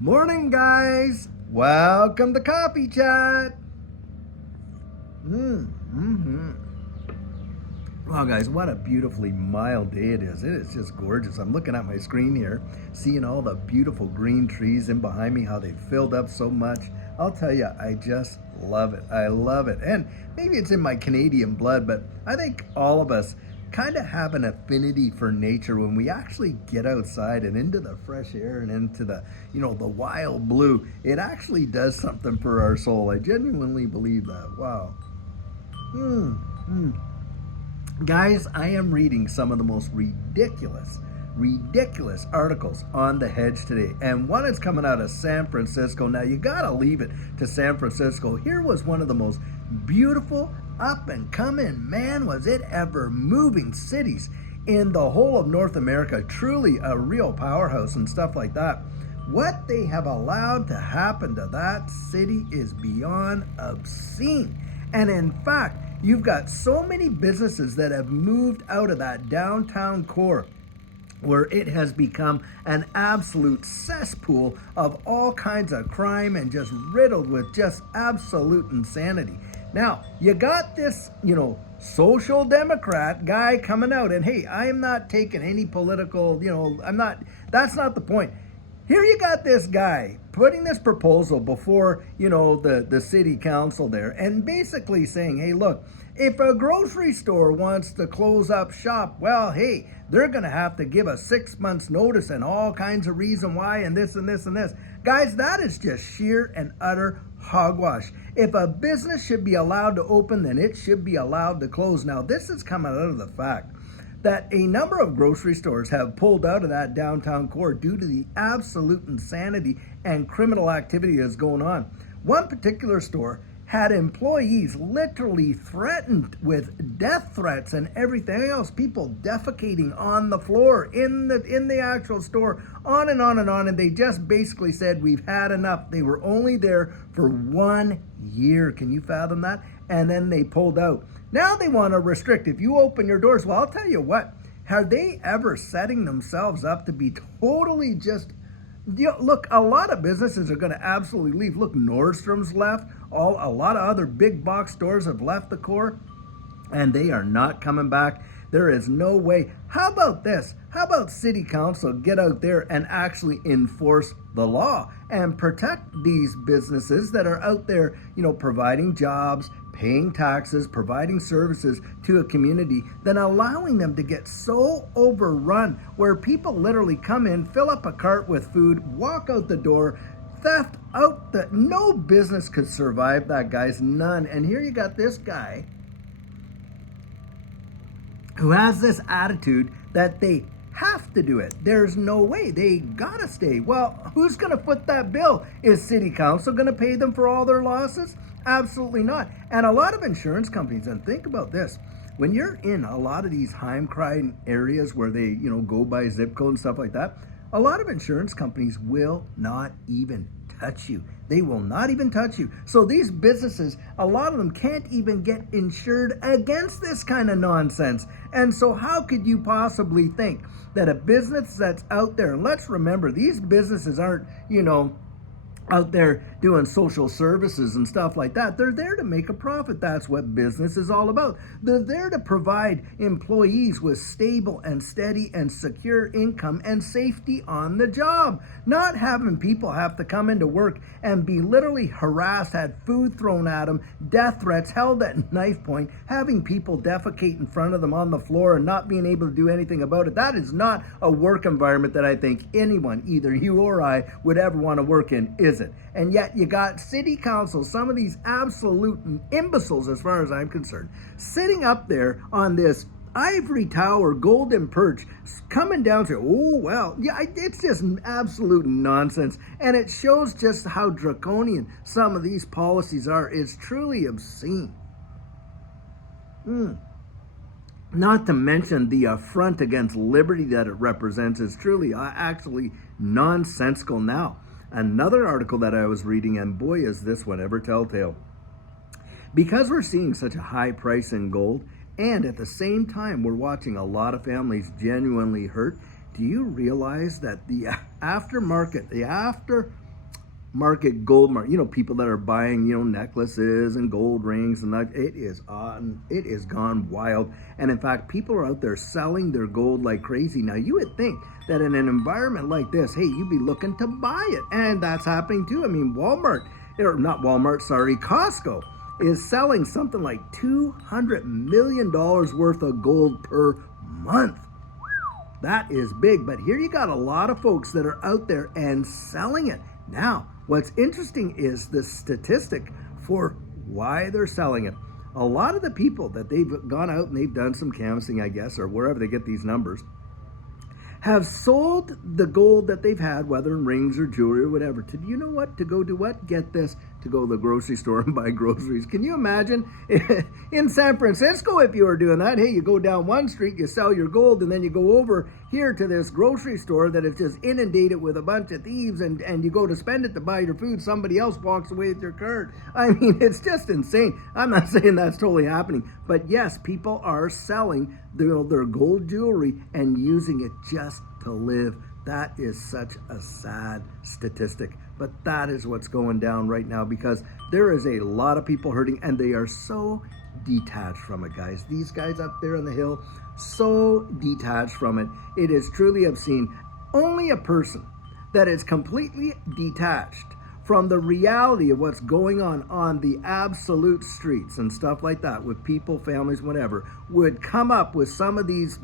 Morning, guys. Welcome to Coffee Chat. Mm-hmm. Wow, guys, what a beautifully mild day it is. It is just gorgeous. I'm looking at my screen here, seeing all the beautiful green trees in behind me, how they filled up so much. I'll tell you, I just love it. I love it. And maybe it's in my Canadian blood, but I think all of us kind of have an affinity for nature when we actually get outside and into the fresh air and into the wild blue. It actually does something for our soul. I genuinely believe that. Wow. Hmm. Guys, I am reading some of the most ridiculous articles on the hedge today. And one is coming out of San Francisco. Now, you got to leave it to San Francisco. Here was one of the most beautiful, up and coming, man, was it ever moving cities in the whole of North America. Truly a real powerhouse and stuff like that. What they have allowed to happen to that city is beyond obscene. And in fact, you've got so many businesses that have moved out of that downtown core where it has become an absolute cesspool of all kinds of crime and just riddled with just absolute insanity. Now, you got this, social democrat guy coming out, and hey, I am not taking any political, that's not the point. Here you got this guy putting this proposal before, the city council there and basically saying, hey, look, if a grocery store wants to close up shop, well, hey, they're going to have to give a 6 months notice and all kinds of reason why and this and this and this. Guys, that is just sheer and utter hogwash. If a business should be allowed to open, then it should be allowed to close. Now, this is coming out of the fact that a number of grocery stores have pulled out of that downtown core due to the absolute insanity and criminal activity that's going on. One particular store had employees literally threatened with death threats and everything else, people defecating on the floor in the actual store, on and on and on, and they just basically said, we've had enough. They were only there for 1 year. Can you fathom that? And then they pulled out. Now they want to restrict if you open your doors. Well, I'll tell you what, are they ever setting themselves up to be totally just, look, a lot of businesses are going to absolutely leave. Look, Nordstrom's left. A lot of other big box stores have left the core, and they are not coming back. There is no way. How about this? How about city council get out there and actually enforce the law and protect these businesses that are out there, providing jobs, paying taxes, providing services to a community, than allowing them to get so overrun where people literally come in, fill up a cart with food, walk out the door, theft out that no business could survive that, guys. None. And here you got this guy who has this attitude that they have to do it. There's no way. They gotta stay. Well, who's gonna foot that bill? Is city council gonna pay them for all their losses? Absolutely not. And a lot of insurance companies, and think about this, when you're in a lot of these high crime areas where they, go by zip code and stuff like that, a lot of insurance companies will not even touch you. They will not even touch you. So these businesses, a lot of them can't even get insured against this kind of nonsense. And so how could you possibly think that a business that's out there, and let's remember, these businesses aren't, out there doing social services and stuff like that. They're there to make a profit. That's what business is all about. They're there to provide employees with stable and steady and secure income and safety on the job. Not having people have to come into work and be literally harassed, had food thrown at them, death threats, held at knife point, having people defecate in front of them on the floor and not being able to do anything about it. That is not a work environment that I think anyone, either you or I, would ever want to work in, is it? And yet you got city council, some of these absolute imbeciles as far as I'm concerned, sitting up there on this ivory tower, golden perch, coming down to, oh, well, yeah, it's just absolute nonsense. And it shows just how draconian some of these policies are. It's truly obscene. Not to mention the affront against liberty that it represents is truly actually nonsensical now. Another article that I was reading, and boy, is this one ever telltale. Because we're seeing such a high price in gold, and at the same time we're watching a lot of families genuinely hurt, do you realize that the aftermarket, the after market, gold market, people that are buying, necklaces and gold rings and that. It is gone wild. And in fact, people are out there selling their gold like crazy. Now, you would think that in an environment like this, hey, you'd be looking to buy it. And that's happening too. I mean, Costco is selling something like $200 million worth of gold per month. That is big, but here you got a lot of folks that are out there and selling it. Now, what's interesting is the statistic for why they're selling it. A lot of the people that they've gone out and they've done some canvassing, I guess, or wherever they get these numbers, have sold the gold that they've had, whether in rings or jewelry or whatever, to, you know what, to go do what? Get this, to go to the grocery store and buy groceries. Can you imagine in San Francisco if you were doing that? Hey, you go down one street, you sell your gold, and then you go over here to this grocery store that is just inundated with a bunch of thieves, and you go to spend it to buy your food. Somebody else walks away with your card. I mean, it's just insane. I'm not saying that's totally happening, but yes, people are selling their gold jewelry and using it just to live. That is such a sad statistic, but that is what's going down right now, because there is a lot of people hurting, and they are so detached from it, guys. These guys up there on the hill, so detached from it. It is truly obscene. Only a person that is completely detached from the reality of what's going on the absolute streets and stuff like that, with people, families, whatever, would come up with some of these,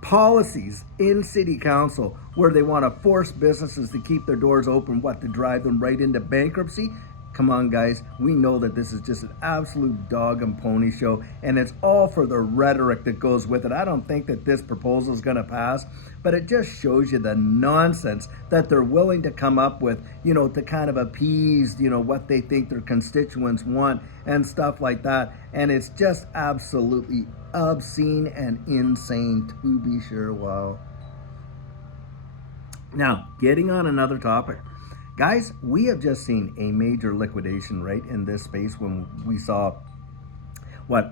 policies in city council where they want to force businesses to keep their doors open, to drive them right into bankruptcy. Come on, guys. We know that this is just an absolute dog and pony show, and it's all for the rhetoric that goes with it. I don't think that this proposal is going to pass, but it just shows you the nonsense that they're willing to come up with, to kind of appease, what they think their constituents want and stuff like that. And it's just absolutely obscene and insane, to be sure. Wow. Now, getting on another topic. Guys, we have just seen a major liquidation right in this space when we saw,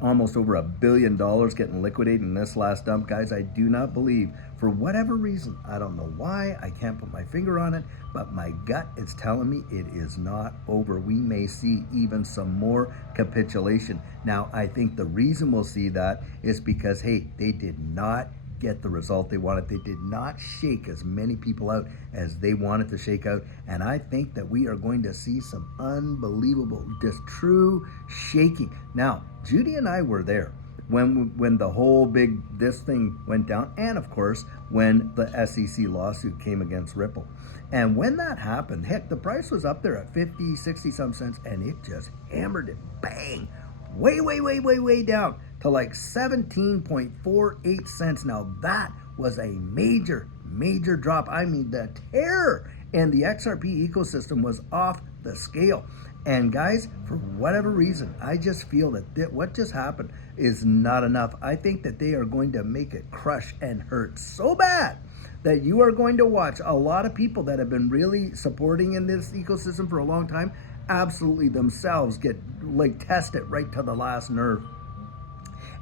almost over $1 billion getting liquidated in this last dump. Guys, I do not believe, for whatever reason, I don't know why, I can't put my finger on it, but my gut is telling me it is not over. We may see even some more capitulation. Now, I think the reason we'll see that is because, hey, they did not get the result they wanted. They did not shake as many people out as they wanted to shake out, and I think that we are going to see some unbelievable, just true shaking. Now, Judy and I were there when the whole this thing went down, and of course when the SEC lawsuit came against Ripple. And when that happened, heck, the price was up there at 50, 60 some cents, and it just hammered it, bang, way down to like 17.48 cents. Now that was a major drop. I mean, the terror in the XRP ecosystem was off the scale. And guys, for whatever reason, I just feel that what just happened is not enough. I think that they are going to make it crush and hurt so bad that you are going to watch a lot of people that have been really supporting in this ecosystem for a long time absolutely themselves get tested right to the last nerve.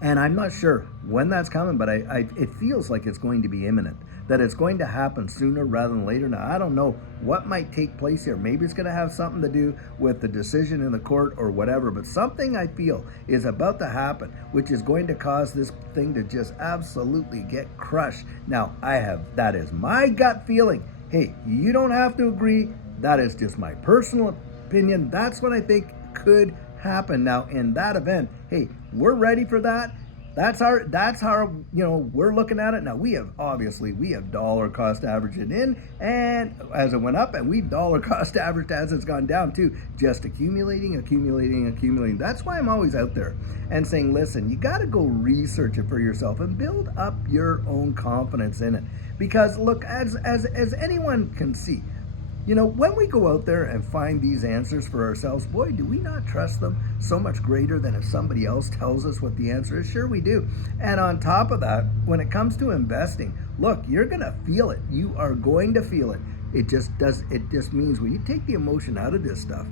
And I'm not sure when that's coming, but it feels like it's going to be imminent, that it's going to happen sooner rather than later. Now, I don't know what might take place here. Maybe it's going to have something to do with the decision in the court or whatever, but something I feel is about to happen, which is going to cause this thing to just absolutely get crushed. Now, that is my gut feeling. Hey, you don't have to agree. That is just my personal opinion. That's what I think could happen. Now, in that event, hey, we're ready for that. That's how we're looking at it. Now, we have dollar cost averaged it in, and as it went up, and we've dollar cost averaged as it's gone down too, just accumulating. That's why I'm always out there and saying, listen, you got to go research it for yourself and build up your own confidence in it. Because look, as anyone can see, when we go out there and find these answers for ourselves, boy, do we not trust them so much greater than if somebody else tells us what the answer is? Sure we do. And on top of that, when it comes to investing, look, you're going to feel it. You are going to feel it. It just means when you take the emotion out of this stuff,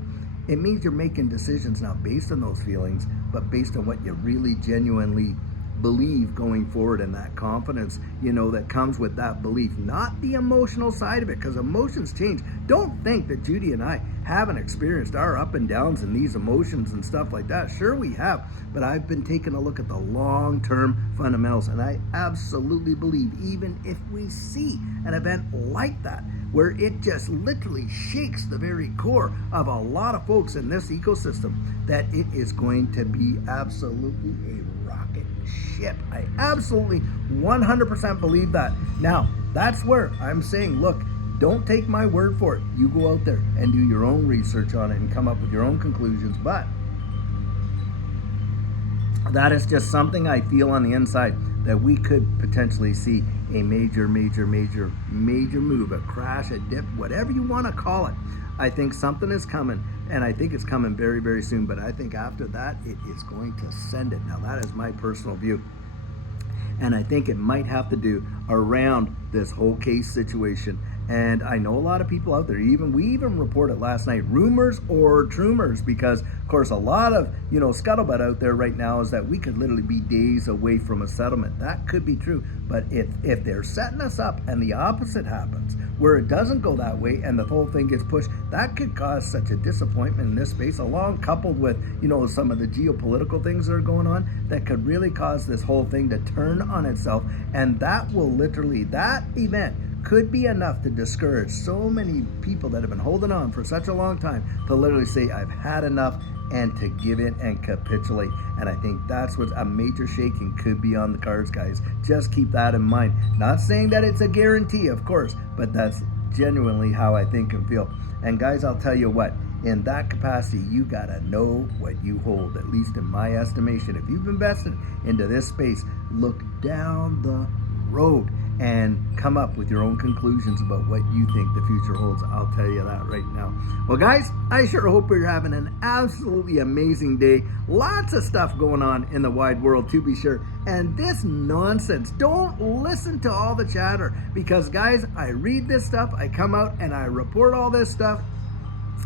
it means you're making decisions not based on those feelings, but based on what you really genuinely believe going forward, and that confidence, that comes with that belief, not the emotional side of it, because emotions change. Don't think that Judy and I haven't experienced our up and downs and these emotions and stuff like that. Sure we have, but I've been taking a look at the long-term fundamentals, and I absolutely believe even if we see an event like that, where it just literally shakes the very core of a lot of folks in this ecosystem, that it is going to be absolutely a rocket ship. I absolutely 100% believe that. Now, that's where I'm saying, look, don't take my word for it. You go out there and do your own research on it and come up with your own conclusions. But that is just something I feel on the inside, that we could potentially see a major move, a crash, a dip, whatever you want to call it. I think something is coming, and I think it's coming very, very soon. But I think after that, it is going to send it. Now, that is my personal view. And I think it might have to do around this whole case situation. And I know a lot of people out there, we even reported last night, rumors or trumors, because of course a lot of, scuttlebutt out there right now is that we could literally be days away from a settlement. That could be true. But if they're setting us up and the opposite happens, where it doesn't go that way and the whole thing gets pushed, that could cause such a disappointment in this space, along coupled with, some of the geopolitical things that are going on, that could really cause this whole thing to turn on itself. And that event could be enough to discourage so many people that have been holding on for such a long time to literally say, I've had enough, and to give in and capitulate. And I think that's what a major shaking could be on the cards, guys. Just keep that in mind. Not saying that it's a guarantee, of course, but that's genuinely how I think and feel. And guys, I'll tell you what, in that capacity, you gotta know what you hold, at least in my estimation. If you've invested into this space, look down the road and come up with your own conclusions about what you think the future holds. I'll tell you that right now. Well, guys, I sure hope you're having an absolutely amazing day. Lots of stuff going on in the wide world, to be sure. And this nonsense, don't listen to all the chatter, because guys, I read this stuff, I come out and I report all this stuff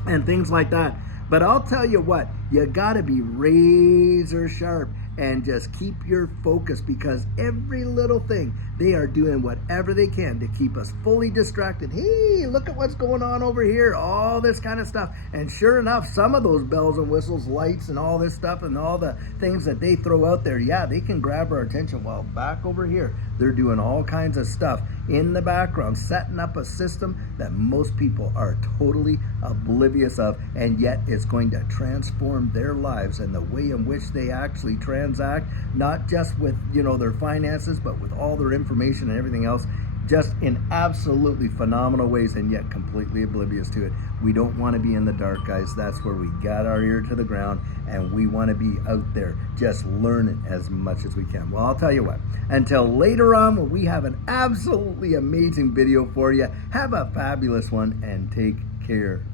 and things like that. But I'll tell you what, you gotta be razor sharp and just keep your focus, because every little thing, they are doing whatever they can to keep us fully distracted. Hey, look at what's going on over here, all this kind of stuff. And sure enough, some of those bells and whistles, lights and all this stuff and all the things that they throw out there, yeah, they can grab our attention. Well, back over here, they're doing all kinds of stuff in the background, setting up a system that most people are totally oblivious of, and yet it's going to transform their lives and the way in which they actually transact, not just with, their finances, but with all their information and everything else, just in absolutely phenomenal ways, and yet completely oblivious to it. We don't want to be in the dark, guys. That's where we got our ear to the ground, and we want to be out there just learning as much as we can. Well, I'll tell you what, until later on when we have an absolutely amazing video for you, have a fabulous one and take care.